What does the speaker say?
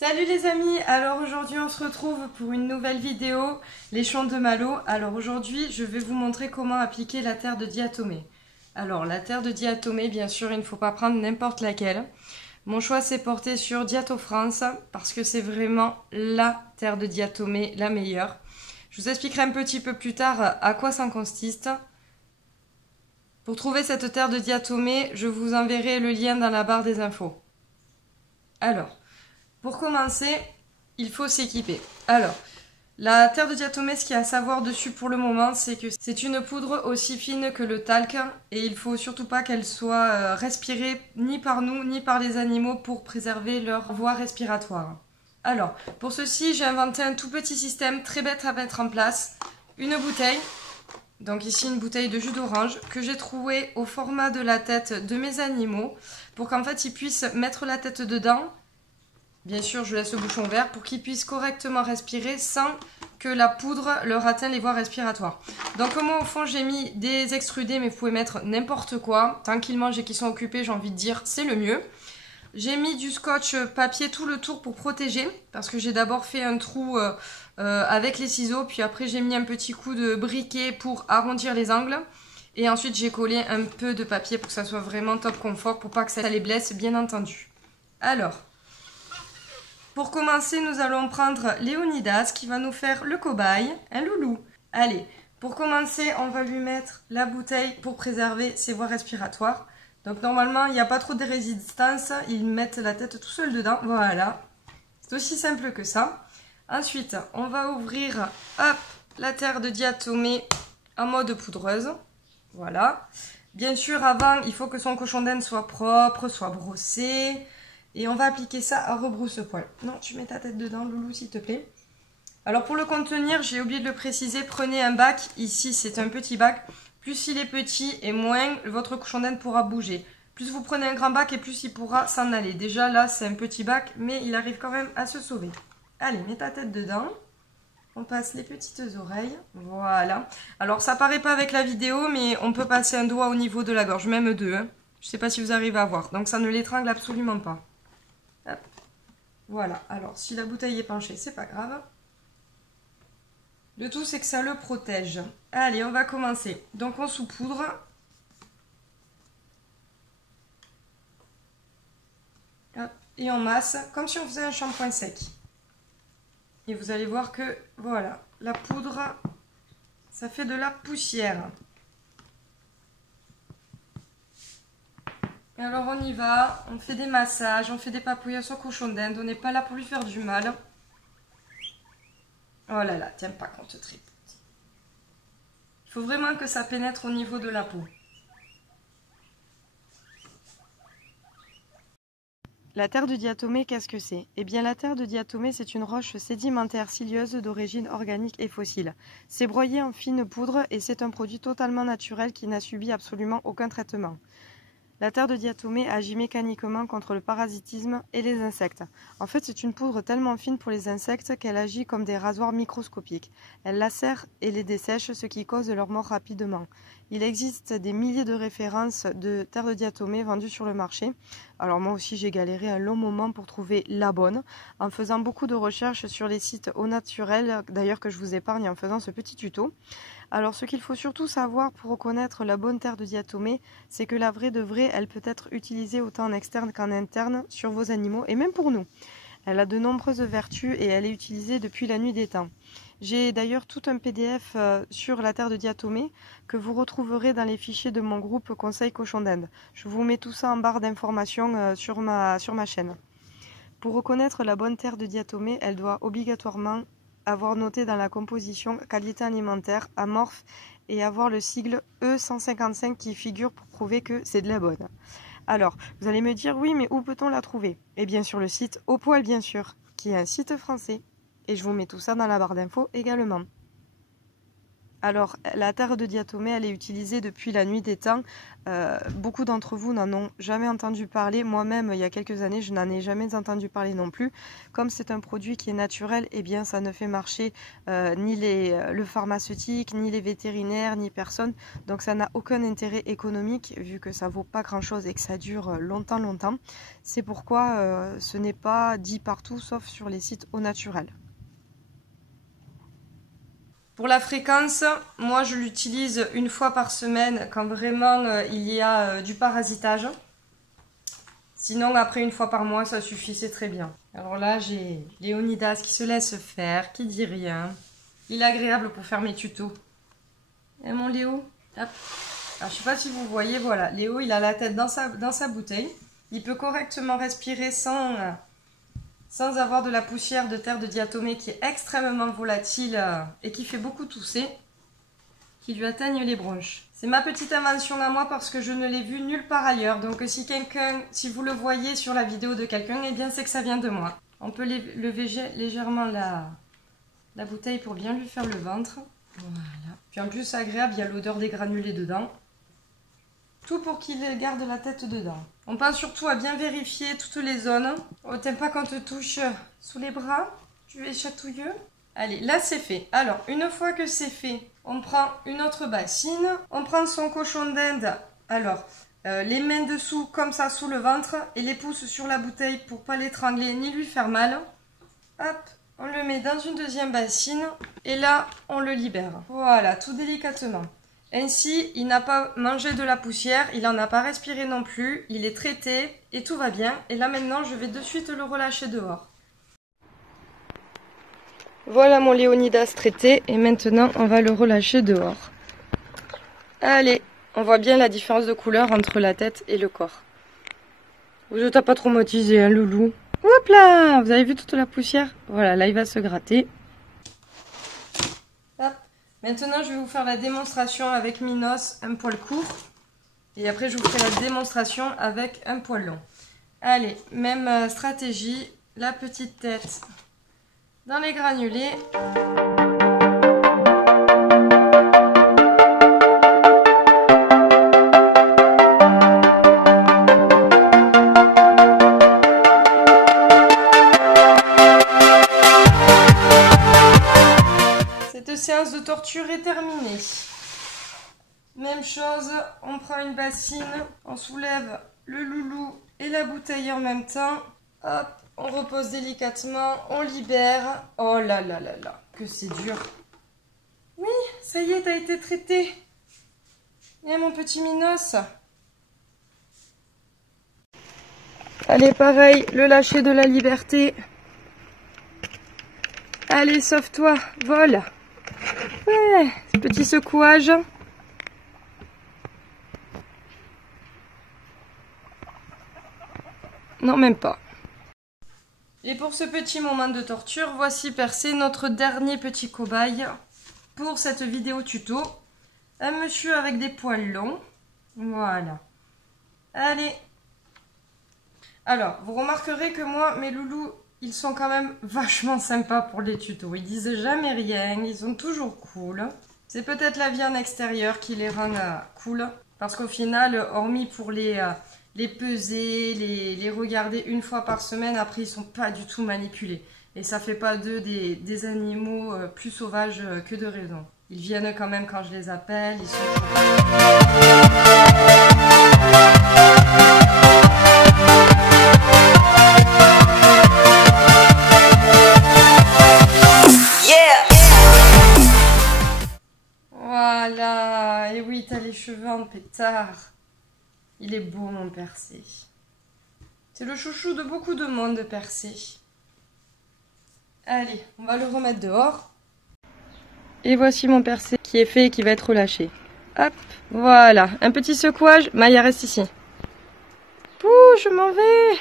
Salut les amis, alors aujourd'hui on se retrouve pour une nouvelle vidéo, les champs de Malo. Alors aujourd'hui je vais vous montrer comment appliquer la terre de diatomée. Alors la terre de diatomée, bien sûr il ne faut pas prendre n'importe laquelle. Mon choix s'est porté sur Diato France parce que c'est vraiment la terre de diatomée la meilleure. Je vous expliquerai un petit peu plus tard à quoi ça consiste. Pour trouver cette terre de diatomée, je vous enverrai le lien dans la barre des infos. Alors, pour commencer, il faut s'équiper. Alors, la terre de diatomée, ce qu'il y a à savoir dessus pour le moment, c'est que c'est une poudre aussi fine que le talc et il faut surtout pas qu'elle soit respirée ni par nous ni par les animaux pour préserver leur voie respiratoire. Alors, pour ceci, j'ai inventé un tout petit système très bête à mettre en place. Une bouteille, donc ici une bouteille de jus d'orange que j'ai trouée au format de la tête de mes animaux pour qu'en fait ils puissent mettre la tête dedans. Bien sûr, je laisse le bouchon ouvert pour qu'ils puissent correctement respirer sans que la poudre leur atteigne les voies respiratoires. Donc moi, au fond, j'ai mis des extrudés, mais vous pouvez mettre n'importe quoi. Tant qu'ils mangent et qu'ils sont occupés, j'ai envie de dire, c'est le mieux. J'ai mis du scotch papier tout le tour pour protéger, parce que j'ai d'abord fait un trou avec les ciseaux, puis après j'ai mis un petit coup de briquet pour arrondir les angles. Et ensuite, j'ai collé un peu de papier pour que ça soit vraiment top confort, pour pas que ça les blesse, bien entendu. Alors... pour commencer, nous allons prendre Léonidas qui va nous faire le cobaye, un loulou. Allez, pour commencer, on va lui mettre la bouteille pour préserver ses voies respiratoires. Donc normalement, il n'y a pas trop de résistance, ils mettent la tête tout seul dedans, voilà. C'est aussi simple que ça. Ensuite, on va ouvrir hop, la terre de diatomée en mode poudreuse, voilà. Bien sûr, avant, il faut que son cochon d'Inde soit propre, soit brossé. Et on va appliquer ça à rebrousse-poil. Non, tu mets ta tête dedans, loulou, s'il te plaît. Alors pour le contenir, j'ai oublié de le préciser, prenez un bac. Ici, c'est un petit bac. Plus il est petit et moins votre cochon d'Inde pourra bouger. Plus vous prenez un grand bac et plus il pourra s'en aller. Déjà là, c'est un petit bac, mais il arrive quand même à se sauver. Allez, mets ta tête dedans. On passe les petites oreilles. Voilà. Alors ça paraît pas avec la vidéo, mais on peut passer un doigt au niveau de la gorge, même deux. Hein. Je sais pas si vous arrivez à voir. Donc ça ne l'étrangle absolument pas. Hop. Voilà, alors si la bouteille est penchée, c'est pas grave. Le tout, c'est que ça le protège. Allez, on va commencer. Donc on saupoudre. Hop. Et on masse, comme si on faisait un shampoing sec. Et vous allez voir que, voilà, la poudre, ça fait de la poussière. Alors on y va, on fait des massages, on fait des papouillages au cochon d'Inde, on n'est pas là pour lui faire du mal. Oh là là, tiens pas qu'on te tripote. Il faut vraiment que ça pénètre au niveau de la peau. La terre de diatomée, qu'est-ce que c'est? Eh bien la terre de diatomée, c'est une roche sédimentaire siliceuse d'origine organique et fossile. C'est broyé en fine poudre et c'est un produit totalement naturel qui n'a subi absolument aucun traitement. La terre de diatomée agit mécaniquement contre le parasitisme et les insectes. En fait, c'est une poudre tellement fine pour les insectes qu'elle agit comme des rasoirs microscopiques. Elle lacère et les dessèche, ce qui cause leur mort rapidement. Il existe des milliers de références de terre de diatomée vendues sur le marché. Alors moi aussi, j'ai galéré un long moment pour trouver la bonne, en faisant beaucoup de recherches sur les sites au naturel, d'ailleurs que je vous épargne en faisant ce petit tuto. Alors ce qu'il faut surtout savoir pour reconnaître la bonne terre de diatomée, c'est que la vraie de vraie, elle peut être utilisée autant en externe qu'en interne sur vos animaux et même pour nous. Elle a de nombreuses vertus et elle est utilisée depuis la nuit des temps. J'ai d'ailleurs tout un PDF sur la terre de diatomée que vous retrouverez dans les fichiers de mon groupe Conseil Cochon d'Inde. Je vous mets tout ça en barre d'informations sur ma chaîne. Pour reconnaître la bonne terre de diatomée, elle doit obligatoirement avoir noté dans la composition qualité alimentaire, amorphe et avoir le sigle E155 qui figure pour prouver que c'est de la bonne. Alors, vous allez me dire, oui, mais où peut-on la trouver? Eh bien, sur le site Au Poil, bien sûr, qui est un site français. Et je vous mets tout ça dans la barre d'infos également. Alors, la terre de diatomée, elle est utilisée depuis la nuit des temps. Beaucoup d'entre vous n'en ont jamais entendu parler. Moi-même, il y a quelques années, je n'en ai jamais entendu parler non plus. Comme c'est un produit qui est naturel, eh bien, ça ne fait marcher ni le pharmaceutique, ni les vétérinaires, ni personne. Donc, ça n'a aucun intérêt économique, vu que ça vaut pas grand-chose et que ça dure longtemps. C'est pourquoi ce n'est pas dit partout, sauf sur les sites au naturel. Pour la fréquence, moi je l'utilise une fois par semaine quand vraiment il y a du parasitage. Sinon après une fois par mois ça suffit, c'est très bien. Alors là j'ai Léonidas qui se laisse faire, qui dit rien. Il est agréable pour faire mes tutos. Et mon Léo, hop. Alors je sais pas si vous voyez, voilà, Léo il a la tête dans sa bouteille. Il peut correctement respirer sans avoir de la poussière de terre de diatomée qui est extrêmement volatile et qui fait beaucoup tousser, qui lui atteigne les bronches. C'est ma petite invention à moi parce que je ne l'ai vu nulle part ailleurs. Donc si vous le voyez sur la vidéo de quelqu'un, eh bien c'est que ça vient de moi. On peut lever légèrement la bouteille pour bien lui faire le ventre. Voilà. Puis en plus c'est agréable, il y a l'odeur des granulés dedans. Tout pour qu'il garde la tête dedans. On pense surtout à bien vérifier toutes les zones. Oh, t'aimes pas quand on te touche sous les bras? Tu es chatouilleux? Allez, là c'est fait. Alors, une fois que c'est fait, on prend une autre bassine. On prend son cochon d'Inde. Alors, les mains dessous, comme ça, sous le ventre. Et les pouces sur la bouteille pour pas l'étrangler ni lui faire mal. Hop, on le met dans une deuxième bassine. Et là, on le libère. Voilà, tout délicatement. Ainsi, il n'a pas mangé de la poussière, il n'en a pas respiré non plus, il est traité et tout va bien. Et là maintenant, je vais de suite le relâcher dehors. Voilà mon Léonidas traité et maintenant on va le relâcher dehors. Allez, on voit bien la différence de couleur entre la tête et le corps. Je t'ai pas traumatisé, hein, loulou. Hop là, vous avez vu toute la poussière? Voilà, là il va se gratter. Hop. Maintenant, je vais vous faire la démonstration avec Minos, un poil court. Et après, je vous ferai la démonstration avec un poil long. Allez, même stratégie. La petite tête dans les granulés. Séance de torture est terminée. Même chose, on prend une bassine, on soulève le loulou et la bouteille en même temps. Hop, on repose délicatement, on libère. Oh là là là là, que c'est dur. Oui, ça y est, t'as été traité. Et mon petit Minos. Allez, pareil, le lâcher de la liberté. Allez, sauve-toi, vole. Ouais, petit secouage. Non, même pas. Et pour ce petit moment de torture, voici Percé, notre dernier petit cobaye pour cette vidéo tuto. Un monsieur avec des poils longs. Voilà. Allez. Alors, vous remarquerez que moi, mes loulous, ils sont quand même vachement sympas pour les tutos. Ils disent jamais rien, ils sont toujours cool. C'est peut-être la vie en extérieur qui les rend cool. Parce qu'au final, hormis pour les peser, les regarder une fois par semaine, après ils sont pas du tout manipulés. Et ça fait pas d'eux des animaux plus sauvages que de raison. Ils viennent quand même quand je les appelle, ils sont... Voilà, et oui, t'as les cheveux en pétard. Il est beau, mon Percé. C'est le chouchou de beaucoup de monde, Percé. Allez, on va le remettre dehors. Et voici mon Percé qui est fait et qui va être relâché. Hop, voilà, un petit secouage. Maya, reste ici. Ouh, je m'en vais.